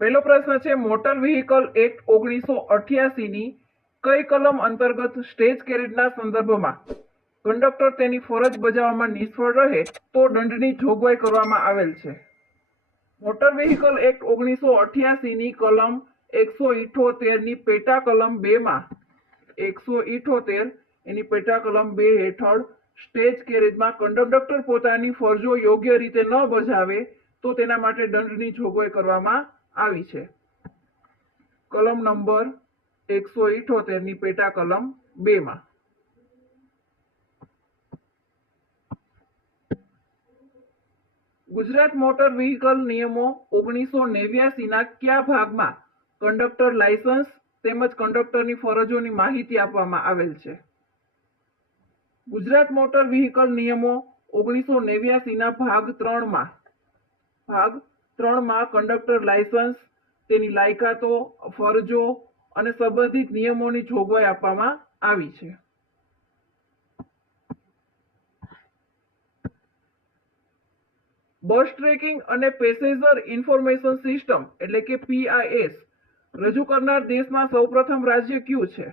પહેલો પ્રશ્ન છે, મોટર વ્હીકલ એક્ટ 1988 ની કઈ કલમ અંતર્ગત સ્ટેજ કેરેજના સંદર્ભમાં કંડક્ટર તેની ફરજ બજાવવામાં નિષ્ફળ રહે તો દંડની જોગવાઈ કરવામાં આવેલ છે? મોટર વ્હીકલ એક્ટ 1988 ની કલમ 178 ની પેટા કલમ 2 માં 178 એની પેટા કલમ 2 હેઠળ સ્ટેજ કેરેજમાં કંડક્ટર પોતાની ફરજો યોગ્ય રીતે ન બજાવે તો તેના માટે દંડની જોગવાઈ કરવામાં આવી છે. કલમ નંબર 178 ની પેટા કલમ 2 માં. ગુજરાત મોટર વ્હીકલ નિયમો 1989 ના કયા ભાગમાં કંડક્ટર લાયસન્સ તેમજ કંડક્ટરની ફરજોની માહિતી આપવામાં આવેલ છે? ગુજરાત મોટર વ્હીકલ નિયમો 1989 ના ભાગ 3 માં કંડક્ટર લાયસન્સ, તેની લાયકાતો, ફરજો અને સંબંધિત નિયમોની જોગવાઈ આપવામાં આવી છે. બસ ટ્રેકિંગ અને પેસેન્જર ઇન્ફોર્મેશન સિસ્ટમ એટલે કે PIS રજૂ કરનાર દેશમાં સૌપ્રથમ રાજ્ય કયું છે?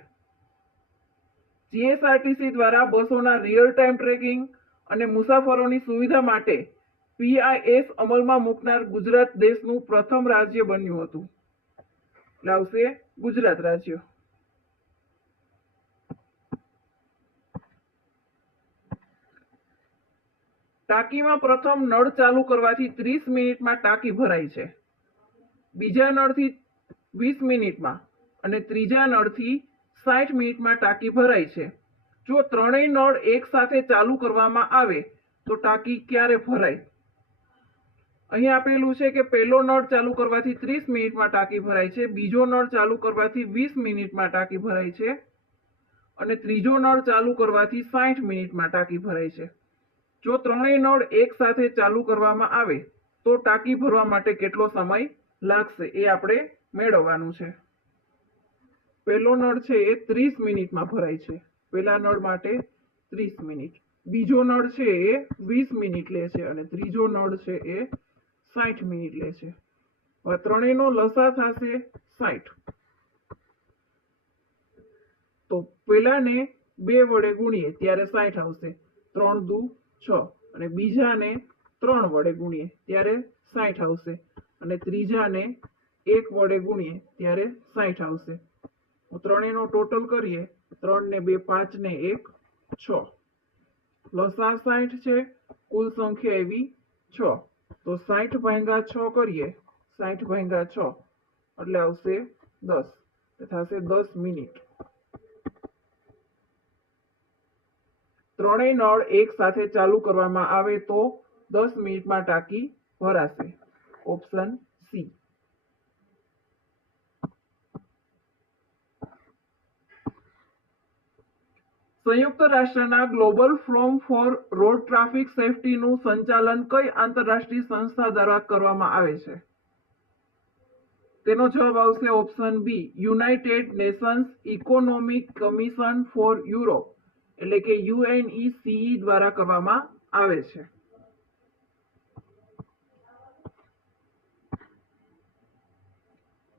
GSRTC દ્વારા બસોના રિયલ ટાઈમ ટ્રેકિંગ અને મુસાફરોની સુવિધા માટે PIS અમલમાં મૂકનાર ગુજરાત દેશનું પ્રથમ રાજ્ય બન્યું હતું. એટલે આવશે ગુજરાત રાજ્ય. ટાંકીમાં પ્રથમ નળ ચાલુ કરવાથી 30 મિનિટમાં ટાંકી ભરાય છે, બીજા નળથી 20 મિનિટમાં અને ત્રીજા નળથી 60 મિનિટમાં ટાંકી ભરાય છે. જો ત્રણેય નળ એક સાથે ચાલુ કરવામાં આવે તો ટાંકી ક્યારે ભરાય? અહીં આપેલું છે કે પહેલો નળ ચાલુ કરવાથી 30 મિનિટમાં ટાંકી ભરાય છે, બીજો નળ ચાલુ કરવાથી 20 મિનિટમાં ટાંકી ભરાય છે અને ત્રીજો નળ ચાલુ કરવાથી 60 મિનિટમાં ટાંકી ભરાય છે. જો ત્રણેય નળ એક સાથે ચાલુ કરવામાં આવે તો ટાંકી ભરવા માટે કેટલો સમય લાગશે એ આપણે મેળવવાનું છે. પહેલો નળ છે એ 30 મિનિટમાં ભરાય છે, પહેલા નળ માટે 30 મિનિટ, બીજો નળ છે એ 20 મિનિટ લે છે અને ત્રીજો નળ છે એ 60 મિનિટ લે છે. હવે ત્રણેયનો લસા થશે 60, તો પહેલાને 2 વડે ગુણીએ ત્યારે 60 આવશે, 3 દુ 6 અને બીજાને 3 વડે ગુણીએ ત્યારે 60 આવશે અને ત્રીજાને 1 વડે ગુણીએ ત્યારે 60 આવશે. ત્રણેયનો ટોટલ કરીએ, 3 ને 2 5 ને 1 6, લસા 60 છે, કુલ સંખ્યા એવી 6, તો 60 ભાગ્યા 6 કરીએ, 60 ભાગ્યા 6 એટલે આવશે 10, થશે 10 મિનિટ. ત્રણેય નળ એક સાથે ચાલુ કરવામાં આવે તો 10 મિનિટમાં ટાંકી ભરાશે. Option C. સંયુક્ત રાષ્ટ્રના global forum for road traffic સેફટીનું સંચાલન કઈ આંતરરાષ્ટ્રીય સંસ્થા દ્વારા કરવામાં આવે છે? તેનો જવાબ આવશે option B, united nations economic commission for Europe એટલે કે UNECE દ્વારા કરવામાં આવે છે.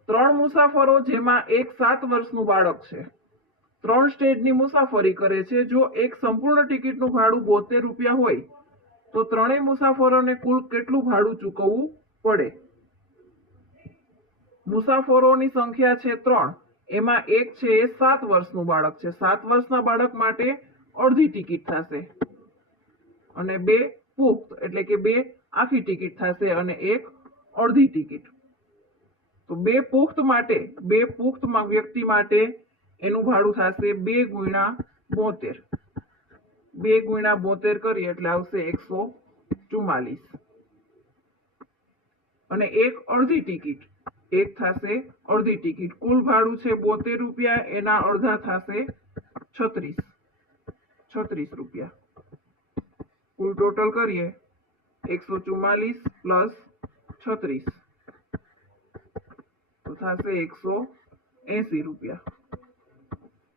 ત્રણ મુસાફરો જેમાં એક 7 વર્ષનું બાળક છે 3 સ્ટેજની મુસાફરી કરે છે. જો એક સંપૂર્ણ ટિકિટનું ભાડું 72 રૂપિયા હોય તો ત્રણેય મુસાફરોને કુલ કેટલું ભાડું ચૂકવવું પડે? મુસાફરોની સંખ્યા છે 3, એમાં એક છે એ 7 વર્ષનું બાળક છે, 7 વર્ષના બાળક માટે અડધી ટિકિટ થશે અને 2 પુખ્ત એટલે કે 2 આખી ટિકિટ થશે અને 1 અડધી ટિકિટ. તો 2 પુખ્ત વ્યક્તિ માટે એનું ભાડું થશે 2 ગુણ્યા 72, 2 ગુણ્યા 72 કરીએ એટલે આવશે 144 અને એક અડધી ટિકિટ, એક થશે અડધી ટિકિટ, કુલ ભાડું છે 72 રૂપિયા, એના અડધા થશે 36 રૂપિયા. કુલ ટોટલ કરીએ 144 પ્લસ 36 તો થશે 180 રૂપિયા.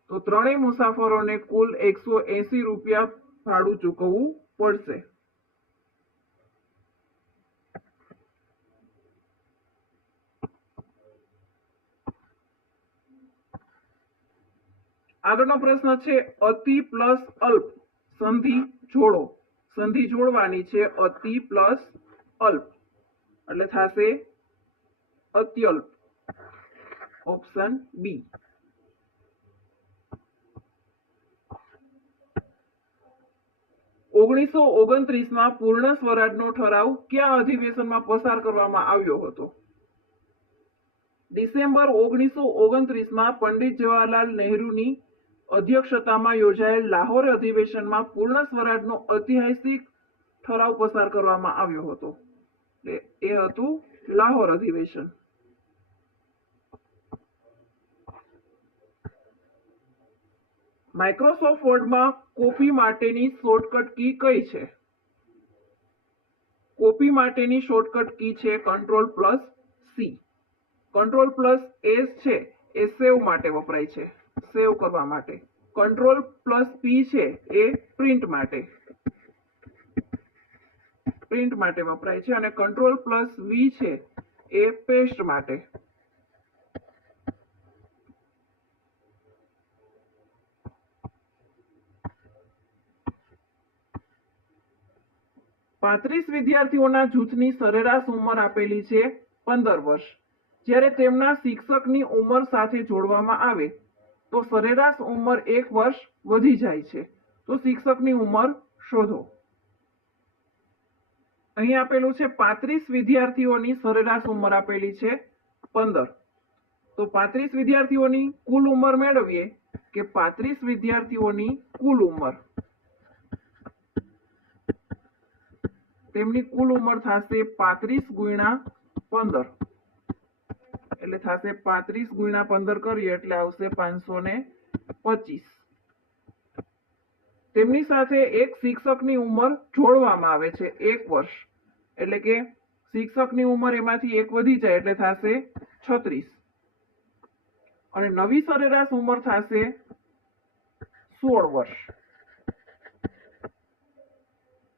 તો ત્રણેય મુસાફરોને કુલ 180 રૂપિયા ભાડું ચૂકવવું પડશે. આગળનો પ્રશ્ન છે અતિ પ્લસ અલ્પ સંધિ જોડો. સંધિ જોડવાની છે અતિ પ્લસ અલ્પ એટલે થશે અત્યલ્પ. Option B. 1929 પૂર્ણ સ્વરાજનો ઠરાવ કયા અધિવેશનમાં પસાર કરવામાં આવ્યો હતો? ડિસેમ્બર 1929 પંડિત જવાહરલાલ નહેરુની અધ્યક્ષતામાં યોજાયેલ લાહોર અધિવેશનમાં પૂર્ણ સ્વરાજનો ઐતિહાસિક ઠરાવ પસાર કરવામાં આવ્યો હતો. એ હતું લાહોર અધિવેશન. માઇક્રોસોફ્ટ વર્ડમાં કોપી માટેની શોર્ટકટ કી કઈ છે? કોપી માટેની શોર્ટકટ કી છે Ctrl+C. Ctrl+S છે એ સેવ માટે વપરાય છે, સેવ કરવા માટે. Ctrl+P છે એ પ્રિન્ટ માટે વપરાય છે અને Ctrl+V છે એ પેસ્ટ માટે. પાંત્રીસ વિદ્યાર્થીઓના જૂથની સરેરાશ ઉંમર આપેલી છે 15 વર્ષ. જ્યારે તેમના શિક્ષકની ઉંમર સાથે જોડવામાં આવે તો સરેરાશ ઉંમર 1 વર્ષ વધી જાય છે. તો શિક્ષકની ઉંમર શોધો. અહીં આપેલું છે 35 વિદ્યાર્થીઓની સરેરાશ ઉંમર આપેલી છે 15. તો 35 વિદ્યાર્થીઓની કુલ ઉંમર મેળવીએ કે 35 વિદ્યાર્થીઓની કુલ ઉંમર, તેમની કુલ ઉંમર થશે 35 ગુણ્યા 15 એટલે થશે 35 ગુણ્યા 15 કરીએ એટલે આવશે 525. તેમની સાથે એક શિક્ષકની ઉંમર જોડવામાં આવે છે 1 વર્ષ એટલે કે શિક્ષકની ઉંમર એમાંથી એક વધી જાય એટલે થશે 36 અને નવી સરેરાશ ઉંમર થશે 16 વર્ષ.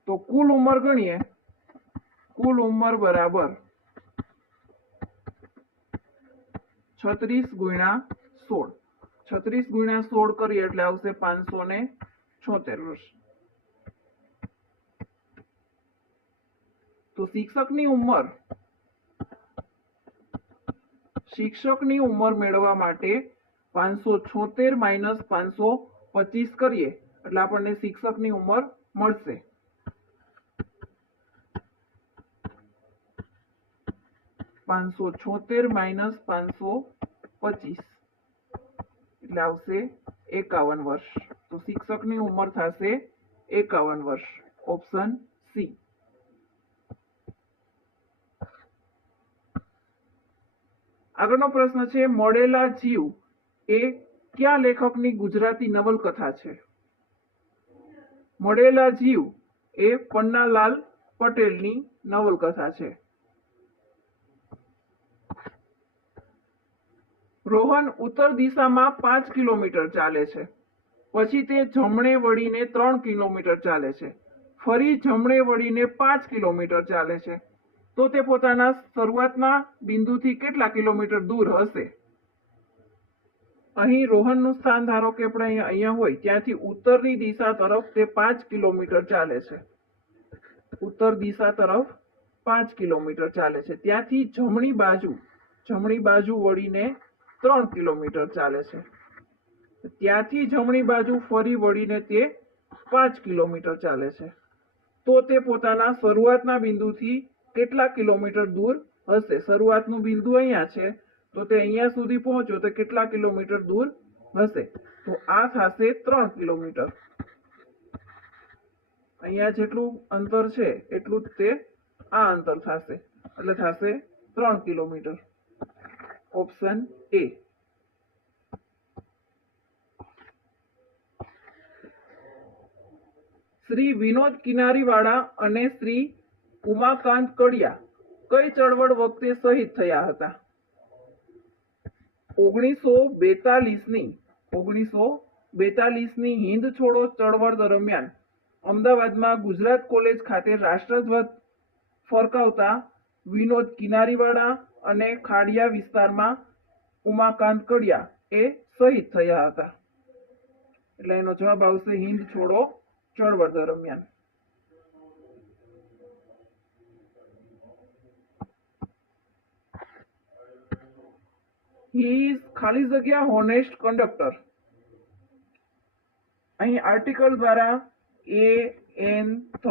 તો કુલ ઉંમર ગણીએ, કુલ ઉંમર બરાબર 36 ગુણ્યા 16. 36 ગુણ્યા 16 કરીએ એટલે આવશે 576 વર્ષ. તો શિક્ષકની ઉંમર મેળવવા માટે 576 માઇનસ 525 કરીએ એટલે આપણને શિક્ષકની ઉંમર મળશે. -525 એટલે આવશે 51 વર્ષ. તો શિક્ષકની ઉંમર થશે 51 વર્ષ. Option C. આગળનો પ્રશ્ન છે મળેલા જીવ એ કયા લેખકની ગુજરાતી નવલકથા છે? મળેલા જીવ એ પન્નાલાલ પટેલની નવલકથા છે. રોહન ઉત્તર દિશામાં 5 કિલોમીટર ચાલે છે, પછી તે જમણે વળીને 3 કિલોમીટર ચાલે છે, ફરી જમણે વળીને 5 કિલોમીટર ચાલે છે. તો તે પોતાના શરૂઆતના બિંદુથી કેટલા કિલોમીટર દૂર હશે? અહીં રોહનનું સ્થાન ધારો કે આપણે અહીંયા હોય ત્યાંથી ઉત્તરની દિશા તરફ તે 5 કિલોમીટર ચાલે છે. ઉત્તર દિશા તરફ 5 કિલોમીટર ચાલે છે. ત્યાંથી જમણી બાજુ વળીને 3 કિલોમીટર ચાલે છે. ત્યાંથી જમણી બાજુ ફરી વળીને તે 5 કિલોમીટર ચાલે છે. તો તે પોતાના શરૂઆતના બિંદુથી કેટલા કિલોમીટર દૂર હશે? શરૂઆતનું બિંદુ અહીંયા છે તો તે અહીંયા સુધી પહોંચ્યો તો કેટલા કિલોમીટર દૂર હશે? તો આ થશે 3 કિલોમીટર. અહીંયા જેટલું અંતર છે એટલું જ તે આ અંતર થશે એટલે થશે 3 kilometre. Option A. Shri Vinod Kinariwala અને શ્રી ઉમાકાંત કડિયા કઈ ચળવળ વખતે શહીદ થયા હતા? 1942ની હિન્દ છોડો ચળવળ દરમિયાન અમદાવાદમાં ગુજરાત કોલેજ ખાતે રાષ્ટ્રધ્વજ ફરકાવતા વિનોદ કિનારીવાળા અને ખાડિયા વિસ્તારમાં ઉમાકાંત કડિયા એ શહીદ થયા હતા. એટલે એનો જવાબ આવશે હિંદ છોડો ચળવળ દરમિયાન. હી ઇઝ ખાલી જગ્યા હોનેસ્ટ કંડક્ટર. અહીં આર્ટિકલ દ્વારા એ, એન, થ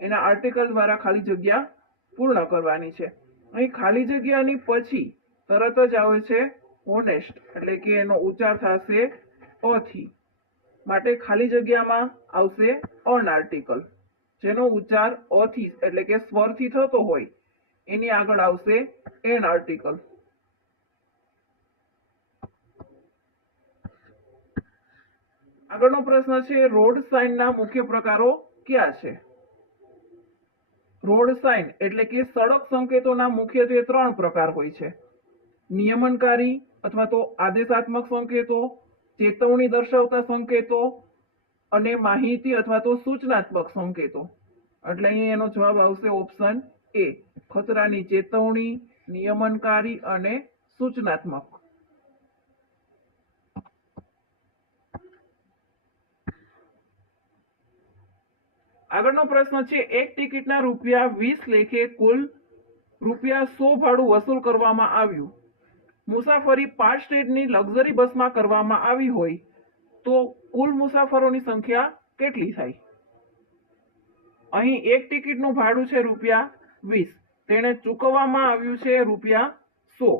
એના આર્ટિકલ દ્વારા ખાલી જગ્યા પૂર્ણ કરવાની છે. અહીં ખાલી જગ્યાની પછી તરત જ આવે છે હોનેસ્ટ, એટલે કે એનો ઉચ્ચાર થશે અ થી. માટે ખાલી જગ્યામાં આવશે અન આર્ટિકલ, જેનો ઉચ્ચાર અ થી એટલે કે સ્વરથી થતો હોય એની આગળ આવશે એન આર્ટિકલ. આગળનો પ્રશ્ન છે રોડ સાઇનના મુખ્ય પ્રકારો કયા છે? રોડ સાઇન એટલે કે સડક સંકેતોના મુખ્યત્વે 3 પ્રકાર હોય છે: નિયમનકારી અથવા તો આદેશાત્મક સંકેતો, ચેતવણી દર્શાવતા સંકેતો અને માહિતી અથવા તો સૂચનાત્મક સંકેતો. એટલે અહીં એનો જવાબ આવશે ઓપ્શન એ, ખતરાની ચેતવણી, નિયમનકારી અને સૂચનાત્મક. આગળનો પ્રશ્ન છે એક ટિકિટના ₹20 લેખે કુલ ₹100 ભાડું વસૂલ કરવામાં આવ્યું. મુસાફરી 5 સ્ટેટની લક્ઝરી બસમાં કરવામાં આવી હોય તો કુલ મુસાફરોની સંખ્યા કેટલી થાય? અહીં એક ટિકિટનું ભાડું છે ₹20, તેને ચૂકવવામાં આવ્યું છે ₹100.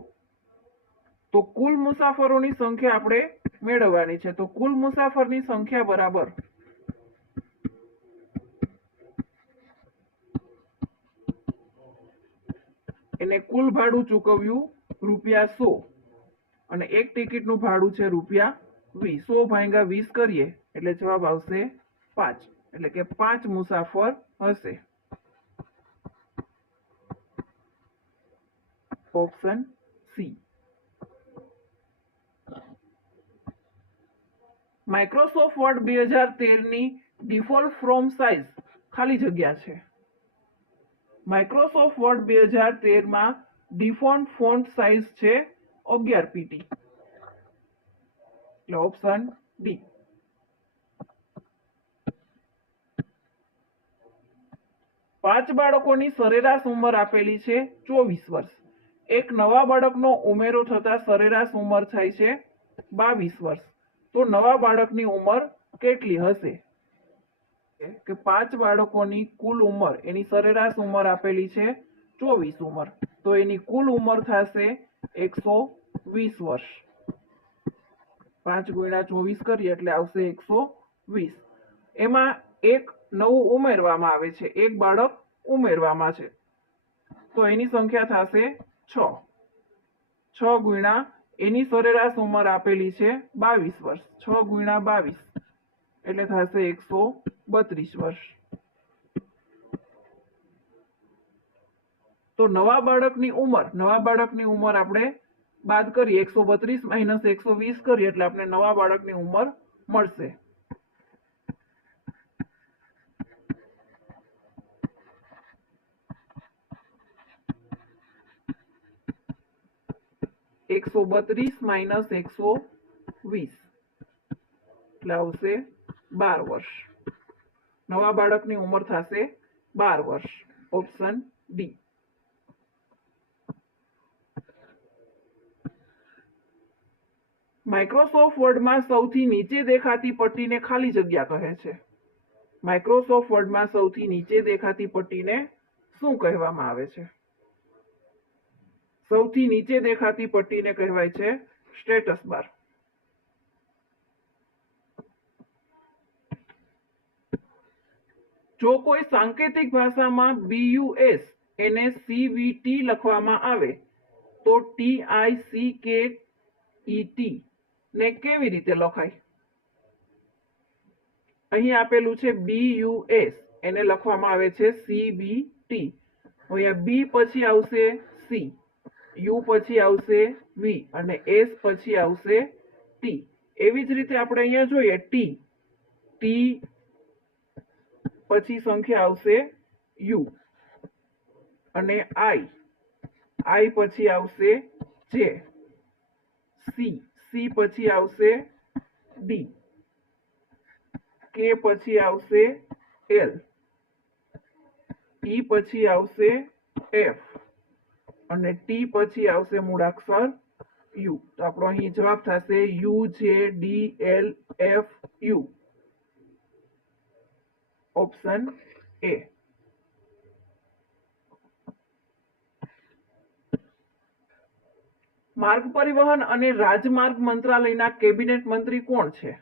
તો કુલ મુસાફરોની સંખ્યા આપણે મેળવવાની છે. તો કુલ મુસાફરની સંખ્યા બરાબર એને કુલ ભાડું ચૂકવ્યું ₹100 અને એક ટિકિટનું ભાડું છે ₹20. 100 ભાગ્યા 20 કરીએ એટલે જવાબ આવશે 5, એટલે કે 5 મુસાફર હશે. Option C. માઇક્રોસોફ્ટ વર્ડ 2013ની ડિફોલ્ટ ફોન્ટ સાઇઝ ખાલી જગ્યા છે. માઇક્રોસોફ્ટ વર્ડ 2013માં ડિફોલ્ટ ફોન્ટ સાઇઝ છે 11 pT. એટલે ઓપ્શન ડી. પાંચ બાળકોની સરેરાશ ઉંમર આપેલી છે 24 વર્ષ. એક નવા બાળકનો ઉમેરો થતા સરેરાશ ઉંમર થાય છે 22 વર્ષ. તો નવા બાળકની ઉંમર કેટલી હશે? કે 5 બાળકોની કુલ ઉંમર, એની સરેરાશ ઉંમર આપેલી છે 24 ઉંમર, તો એની કુલ ઉંમર થશે 120 વર્ષ. 5 ગુણ્યા 24 કરીએ એટલે આવશે 120. એમાં એક નવું ઉમેરવામાં આવે છે, એક બાળક ઉમેરવામાં છે, તો એની સંખ્યા થશે 6. 6 ગુણ્યા એની સરેરાશ ઉંમર આપેલી છે 22 વર્ષ. 6 ગુણ્યા 22 એટલે થશે 132 વર્ષ. તો નવા બાળકની ઉંમર આપણે બાદ કરીએ, 132 માઇનસ 120 કરીએ એટલે આપણે નવા બાળકની ઉંમર મળશે. -132 માઇનસ 120 એટલે આવશે 12 વર્ષ. નવા બાળકની ઉંમર થશે 12 વર્ષ. Option D. માઇક્રોસોફ્ટ વર્ડમાં સૌથી નીચે દેખાતી પટ્ટીને ખાલી જગ્યા કહે છે. માઇક્રોસોફ્ટ વર્ડમાં સૌથી નીચે દેખાતી પટ્ટીને શું કહેવામાં આવે છે? સૌથી નીચે દેખાતી પટ્ટીને કહેવાય છે સ્ટેટસ બાર. જો કોઈ સાંકેતિક ભાષામાં BUS એને CVT લખવામાં આવે તો TICKET ને કેવી રીતે લખાય? અહીં આપેલું છે BUS, એને લખવામાં આવે છે CBT. અહીંયા B પછી આવશે C, U પછી આવશે V અને S પછી આવશે T. એવી જ રીતે આપણે અહીંયા જોઈએ T પછી સંખ્યા આવશે U અને I પછી આવશે J, C પછી આવશે D, કે પછી આવશે એલ, ઈ પછી આવશે એફ અને ટી પછી આવશે મૂળાક્ષર યુ. તો આપણો અહીં જવાબ થશે યુ જે D L F U, option A. માર્ગ પરિવહન અને રાજમાર્ગ મંત્રાલયના કેબિનેટ મંત્રી કોણ છે?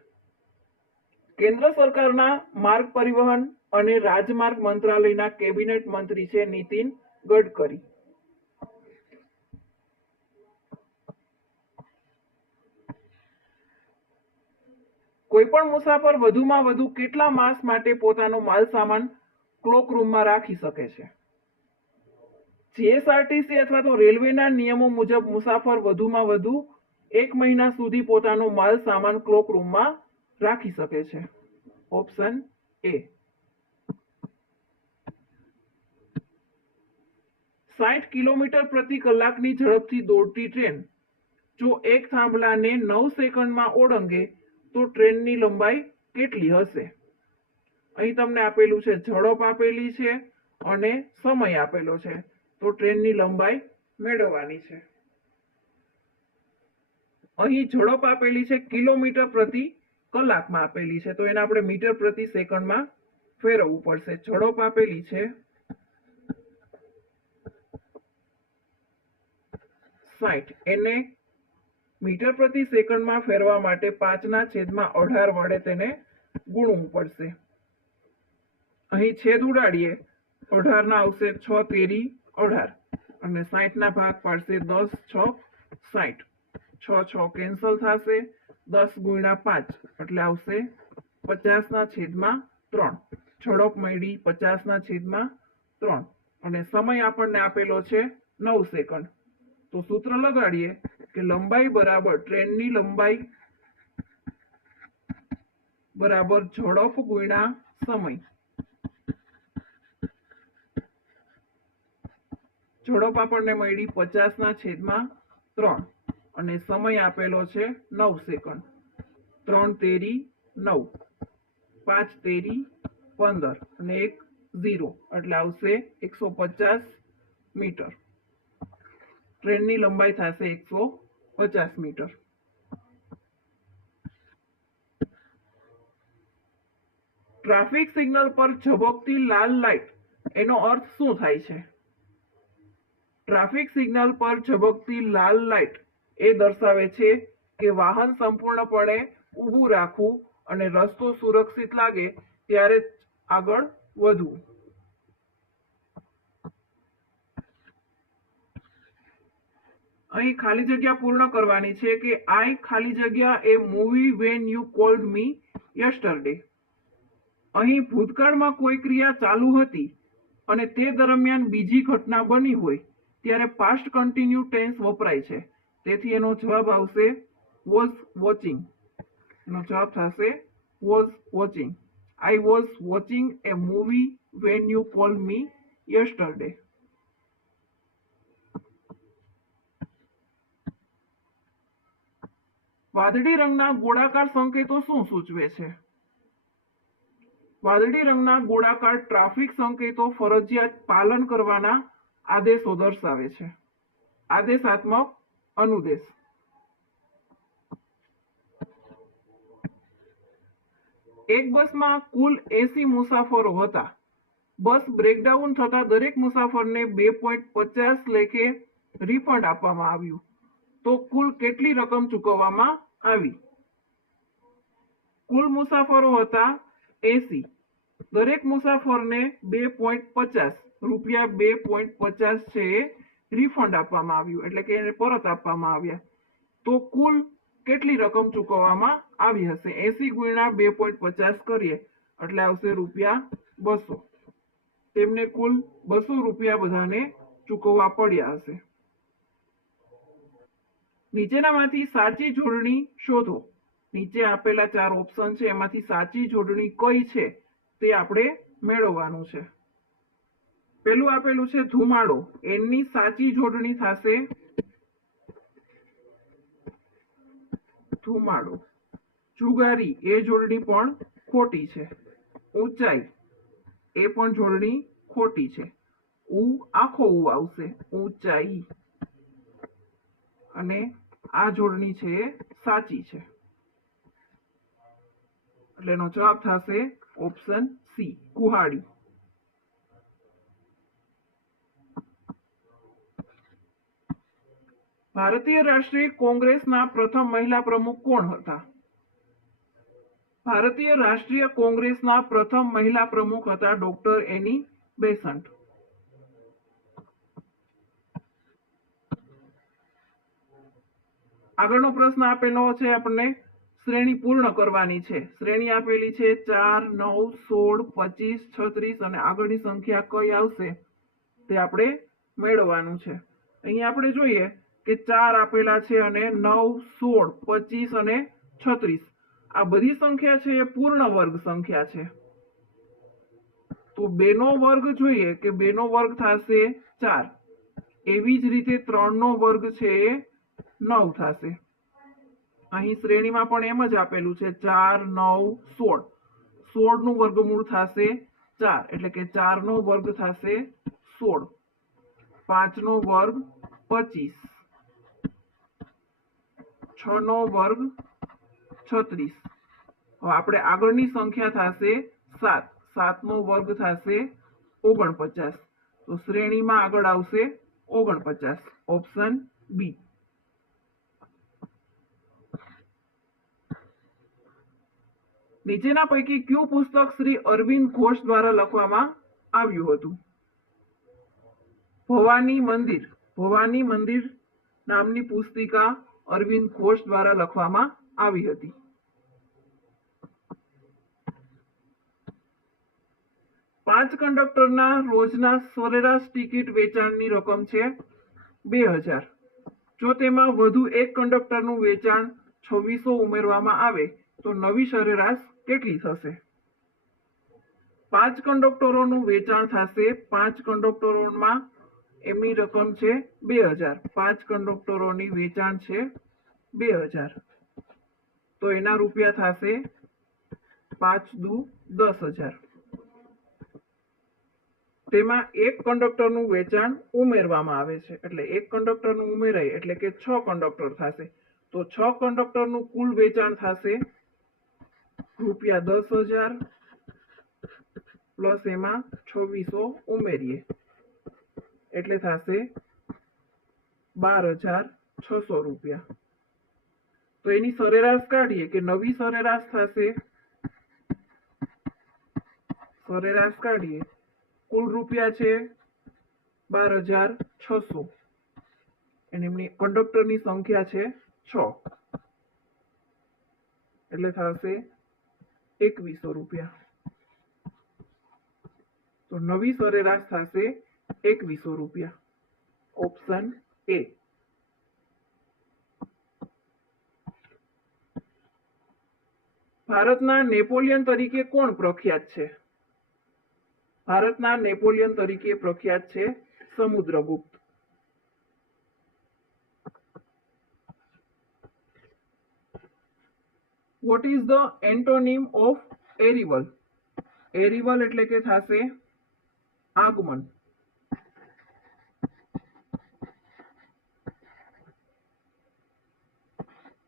કેન્દ્ર સરકારના માર્ગ પરિવહન અને રાજમાર્ગ મંત્રાલયના કેબિનેટ મંત્રી છે નીતિન ગડકરી. કોઈ પણ મુસાફર વધુમાં વધુ કેટલા માસ માટે પોતાનો માલ સામાન ક્લોક રૂમમાં રાખી શકે છે? જીએસઆરટીસી અથવા તો રેલવેના નિયમો મુજબ મુસાફર વધુમાં વધુ 1 મહિના સુધી પોતાનો માલ સામાન ક્લોક રૂમમાં રાખી શકે છે. Option A. 60 કિલોમીટર પ્રતિ કલાકની ઝડપથી દોડતી ટ્રેન જો એક થાંભલાને 9 સેકન્ડમાં ઓળંગે તો ટ્રેનની લંબાઈ કેટલી હશે? અહીં તમને આપેલું છે, ઝડપ આપેલી છે અને સમય આપેલો છે. તો ટ્રેનની લંબાઈ મેળવવાની છે. અહીં ઝડપ આપેલી છે કિલોમીટર પ્રતિ કલાકમાં આપેલી છે, તો એને આપણે મીટર પ્રતિ સેકન્ડમાં ફેરવવું પડશે. ઝડપ આપેલી છે 60, એને મીટર પ્રતિ સેકન્ડમાં ફેરવા માટે 5/18 વડે તેને ગુણવું પડશે. અહીં છેદ ઉડાડીએ, 18 ના આવશે 6 તેરી 18 અને 60 ના ભાગ પાડશે 10 6 60. 6 6 કેન્સલ થશે, 10 ગુણ્યા 5 એટલે આવશે 50/3. ઝડપ મળી 50/3 અને સમય આપણને આપેલો છે 9 સેકન્ડ. તો સૂત્ર લગાડીએ કે લંબાઈ બરાબર ટ્રેનની લંબાઈ બરાબર ઝડપ ગુણ્યા સમય. ઝડપ આપણને મળી 50/3 અને સમય આપેલો છે 9 સેકન્ડ. 3 તેરી 9, 5 તેરી 15 અને 1 0 એટલે આવશે 150 મીટર. ટ્રેનની લંબાઈ થશે 150 મીટર. ટ્રાફિક સિગ્નલ પર ઝબકતી લાલ લાઇટ એનો અર્થ શું થાય છે? ટ્રાફિક સિગ્નલ પર ઝબકતી લાલ લાઇટ એ દર્શાવે છે કે વાહન સંપૂર્ણપણે ઊભું રાખવું અને રસ્તો સુરક્ષિત લાગે ત્યારે જ આગળ વધવું. અહીં ખાલી જગ્યા પૂર્ણ કરવાની છે કે આઈ ખાલી જગ્યા a movie when you called me yesterday. અહીં ભૂતકાળમાં કોઈ ક્રિયા ચાલુ હતી અને તે દરમિયાન બીજી ઘટના બની હોય ત્યારે પાસ્ટ કન્ટિન્યુ ટેન્સ વપરાય છે. તેથી એનો જવાબ આવશે વોઝ વોચિંગ. એનો જવાબ થશે was watching. I was watching A movie when you called me yesterday. વાદળી રંગના ગોળાકાર સંકેતો શું સૂચવે છે? વાદળી રંગના ગોળાકાર ટ્રાફિક સંકેતો ફરજિયાત પાલન કરવાના આદેશો દર્શાવે છે. આદેશાત્મક અનુદેશ. એક બસમાં કુલ 80 મુસાફરો હતા. બસ બ્રેકડાઉન થતા દરેક મુસાફરને 2.50 લેખે રિફંડ આપવામાં આવ્યું. તો કુલ કેટલી રકમ ચૂકવવામાં આવી? કુલ મુસાફરો હતા 80. દરેક મુસાફરને 2.50 રૂપિયા 2.50 છે એ રિફંડ આપવામાં આવ્યું, એટલે કે એને પરત આપવામાં આવ્યા. તો કુલ કેટલી રકમ ચૂકવવામાં આવી હશે? 80 ગુણ્યા 2.50 કરીએ એટલે આવશે રૂપિયા 200. તેમને કુલ 200 રૂપિયા બધાને ચૂકવવા પડ્યા હશે. નીચેનામાંથી સાચી જોડણી શોધો. નીચે આપેલા 4 ઓપ્શન છે, એમાંથી સાચી જોડણી કઈ છે તે આપણે મેળવવાનું છે. પેલું આપેલું છે ધુમાડો, એની સાચી જોડણી થશે ધુમાડો. જુગારી, એ જોડણી પણ ખોટી છે. ઊંચાઈ એ પણ જોડણી ખોટી છે. આખો ઉ આવશે, ઊંચાઈ. અને આ જોડણી છે એ સાચી છે. એટલે એનો જવાબ થશે ઓપ્શન સી, કુહાડી. ભારતીય રાષ્ટ્રીય કોંગ્રેસના પ્રથમ મહિલા પ્રમુખ કોણ હતા? ભારતીય રાષ્ટ્રીય કોંગ્રેસના પ્રથમ મહિલા પ્રમુખ હતા ડોક્ટર એની બેસન્ટ. આગળનો પ્રશ્ન આપેલો છે, આપણને શ્રેણી પૂર્ણ કરવાની છે. શ્રેણી આપેલી છે 4, 9, 16, 25, 36 અને આગળની સંખ્યા કઈ આવશે તે આપણે મેળવવાનું છે. અહીંયા આપણે જોઈએ કે 4 આપેલા છે અને 9, 16, 25 અને 36 આ બધી સંખ્યા છે એ પૂર્ણ વર્ગ સંખ્યા છે. તો 2 નો વર્ગ જોઈએ કે 2 નો વર્ગ થશે 4. એવી જ રીતે 3 નો વર્ગ છે એ 9 થશે. અહીં શ્રેણીમાં પણ એમ જ આપેલું છે 4, 9, 16. 16 નું વર્ગમૂળ થશે 4 એટલે કે 4 નો વર્ગ થશે 16. 5 નો વર્ગ 25. 6 નો વર્ગ 36. હવે આપણે આગળની સંખ્યા થશે 7. 7 નો વર્ગ થશે 49. તો શ્રેણીમાં આગળ આવશે 49. Option B. નીચેના પૈકી કયું પુસ્તક શ્રી અરવિંદ ઘોષ દ્વારા લખવામાં આવ્યું હતું? ભવાની મંદિર. ભવાની મંદિર નામની પુસ્તિકા અરવિંદ ઘોષ દ્વારા લખવામાં આવી હતી. પાંચ કંડક્ટરના રોજના સરેરાશ ટિકિટ વેચાણની રકમ છે 2000. જો તેમાં વધુ એક કંડક્ટરનું વેચાણ 2600 ઉમેરવામાં આવે તો નવી સરેરાશ કેટલી થશે? 5 કંડક્ટરોનું વેચાણ થશે. 5 કંડક્ટરોમાં એમની રકમ છે 2000. 5 કંડક્ટરોની વેચાણ છે 2000. તો એના રૂપિયા થશે 5 દુ 10,000. તેમાં એક કંડક્ટરનું વેચાણ ઉમેરવામાં આવે છે એટલે એક કંડક્ટરનું ઉમેરાય એટલે કે 6 કંડક્ટર થશે. તો 6 કંડક્ટરનું કુલ વેચાણ થશે રૂપિયા 10,000 પ્લસ એમાં 2600 ઉમેરીએ એટલે થશે 12,600 રૂપિયા. તો એની સરેરાશ કાઢીએ કે નવી સરેરાશ થશે. સરેરાશ કાઢીએ કુલ રૂપિયા છે 12,600 અને એમની કંડક્ટરની સંખ્યા છે 6 એટલે થશે 2100 રૂપિયા. તો નવી સરેરાશ થશે 2100 રૂપિયા. Option A. ભારતના નેપોલિયન તરીકે કોણ પ્રખ્યાત છે? ભારતના નેપોલિયન તરીકે પ્રખ્યાત છે Samudragupta. What is the antonym of arrival? Arrival એટલે કે થશે આગમન.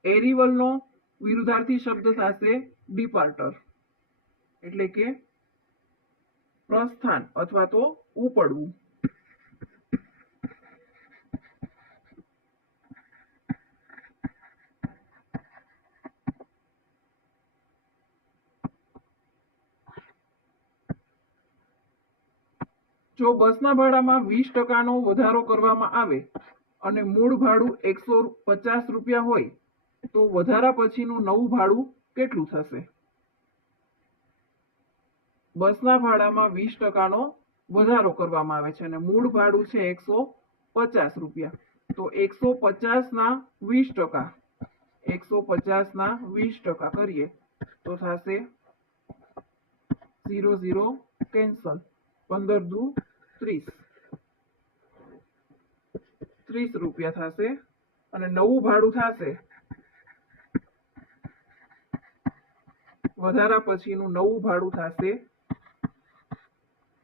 એરિવલનો વિરુદ્ધાર્થી શબ્દ થશે ડિપાર્ટર એટલે કે પ્રસ્થાન અથવા તો ઉપડવું. જો બસના ભાડામાં 20% વધારો કરવામાં આવે અને મૂળ ભાડું 150 રૂપિયા હોય તો વધારા પછીનું નવું ભાડું કેટલું થશે? બસના ભાડામાં 20% વધારો કરવામાં આવે છે અને મૂળ ભાડું છે 150 રૂપિયા. તો 150 ના 20%, 150 ના 20% કરીએ તો થશે 0 0 કેન્સલ. 15 દુ 30, 30 રૂપિયા થશે અને નવું ભાડું થશે વધારા પછીનું નવું ભાડું થશે,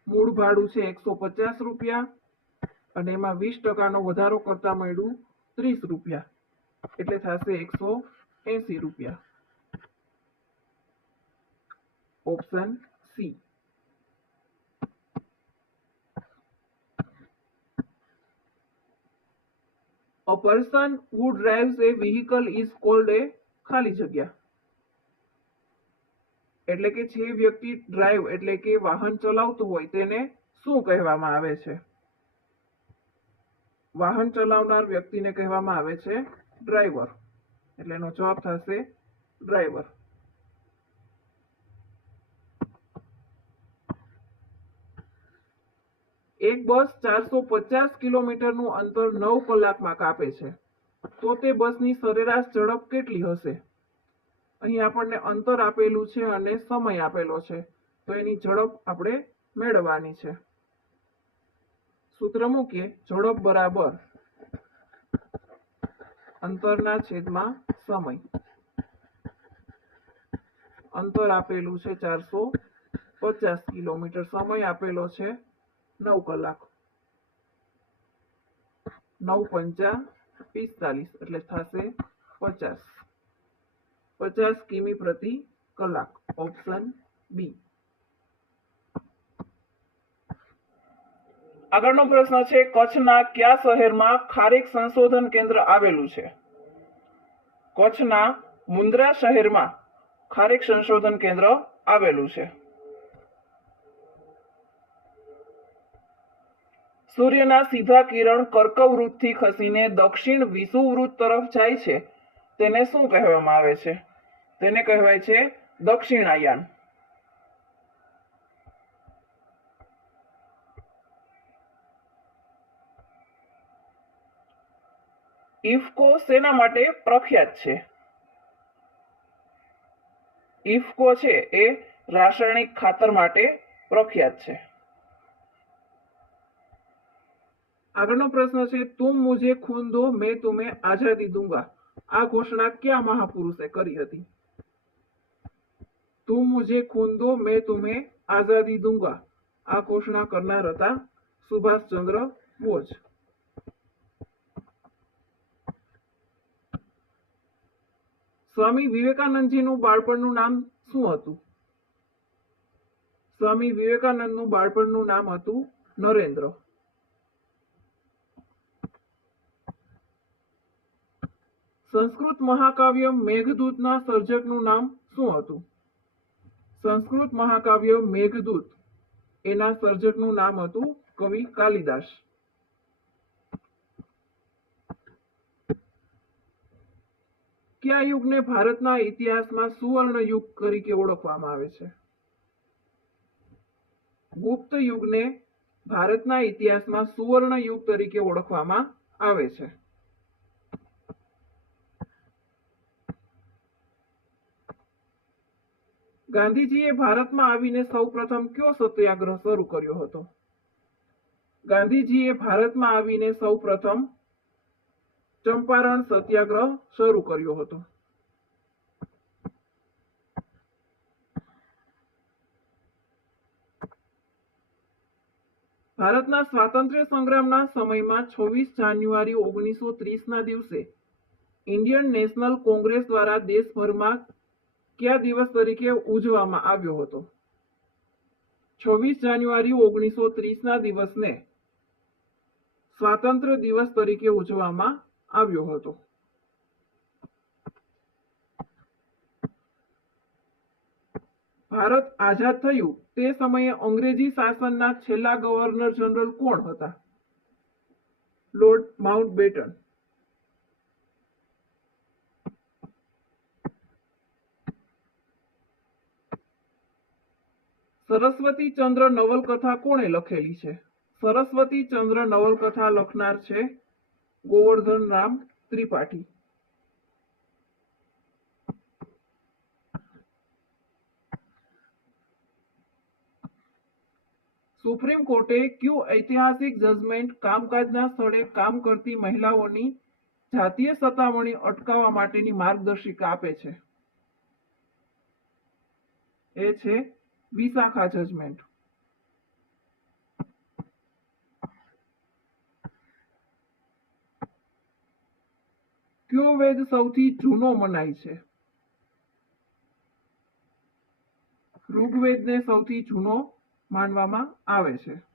મૂળ ભાડું છે 150 રૂપિયા અને એમાં 20% વધારો કરતા મળ્યું 30 રૂપિયા, એટલે થશે 180 રૂપિયા. Option C. A person who drives a vehicle is called a ખાલી જગ્યા. એટલે કે જે વ્યક્તિ ડ્રાઈવ એટલે કે વાહન ચલાવતું હોય તેને શું કહેવામાં આવે છે? વાહન ચલાવનાર વ્યક્તિને કહેવામાં આવે છે ડ્રાઈવર. એટલે એનો જવાબ થશે ડ્રાઈવર. એક બસ 450 કિલોમીટરનું અંતર 9 કલાકમાં કાપે છે, તો તે બસની સરેરાશ ઝડપ કેટલી હશે? અહીં આપણને અંતર આપેલું છે અને સમય આપેલો છે, તો એની ઝડપ આપણે મેળવવાની છે. સૂત્ર મૂકીએ, ઝડપ બરાબર અંતરના છેદમાં સમય. અંતર આપેલું છે 450 કિલોમીટર, સમય આપેલો છે 9 કલાક. 9 પંચા 45 એટલે થશે 50 કિમી પ્રતિ કલાક. Option B. આગળનો પ્રશ્ન છે, કચ્છના કયા શહેરમાં ખારેક સંશોધન કેન્દ્ર આવેલું છે? કચ્છના મુન્દ્રા શહેરમાં ખારેક સંશોધન કેન્દ્ર આવેલું છે. સૂર્યના સીધા કિરણ કર્કવૃતથી ખસીને દક્ષિણ વિષુવવૃત્ત તરફ જાય છે, તેને શું કહેવામાં આવે છે? તેને કહેવાય છે દક્ષિણાયન. ઇફકો શેના માટે પ્રખ્યાત છે? ઇફકો છે એ રાસાયણિક ખાતર માટે પ્રખ્યાત છે. આગળનો પ્રશ્ન છે, તુમ મુझे खून दो मैं तुम्हें आजादी दूंगा. આ ઘોષણા કયા મહાપુરુષે કરી હતી? તુમ મુझे खून दो मैं तुम्हें आजादी दूंगा. આ ઘોષણા કરનાર હતા સુભાષચંદ્ર બોઝ. સ્વામી વિવેકાનંદજીનું બાળપણનું નામ શું હતું? સ્વામી વિવેકાનંદનું બાળપણનું નામ હતું નરેન્દ્ર. સંસ્કૃત મહાકાવ્ય મેઘદૂતના સર્જકનું નામ શું હતું? સંસ્કૃત મહાકાવ્ય મેઘદૂત એના સર્જકનું નામ હતું કવિ કાલિદાસ. કયા યુગને ભારતના ઇતિહાસમાં સુવર્ણ યુગ તરીકે ઓળખવામાં આવે છે? ગુપ્ત યુગને ભારતના ઇતિહાસમાં સુવર્ણ યુગ તરીકે ઓળખવામાં આવે છે. ગાંધીજીએ ભારતમાં આવીને સૌપ્રથમ કયો સત્યાગ્રહ શરૂ કર્યો હતો? ગાંધીજીએ ભારતમાં આવીને સૌપ્રથમ ચંપારણ સત્યાગ્રહ શરૂ કર્યો હતો. ભારતના સ્વાતંત્ર્ય સંગ્રામના સમયમાં 26 જાન્યુઆરી 1930ના દિવસે ઇન્ડિયન નેશનલ કોંગ્રેસ દ્વારા દેશભરમાં કયા દિવસ તરીકે ઉજવવામાં આવ્યો હતો? 26 જાન્યુઆરી 1930ના દિવસને સ્વાતંત્ર્ય દિવસ તરીકે ઉજવવામાં આવ્યો હતો. ભારત આઝાદ થયું તે સમયે અંગ્રેજી શાસનના છેલ્લા ગવર્નર જનરલ કોણ હતા? Lord Mountbatten. સરસ્વતી ચંદ્ર નવલકથા કોણે લખેલી છે? સરસ્વતી ચંદ્ર નવલકથા લખનાર છે ગોવર્ધન રામ ત્રિપાઠી. સુપ્રીમ કોર્ટે કયું ઐતિહાસિક જજમેન્ટ કામકાજના સ્થળે કામ કરતી મહિલાઓની જાતીય સતામણી અટકાવવા માટેની માર્ગદર્શિકા આપે છે? એ છે વિશાખા જજમેન્ટ. કયો વેદ સૌથી જૂનો મનાય છે? ઋગ્વેદને સૌથી જૂનો માનવામાં આવે છે.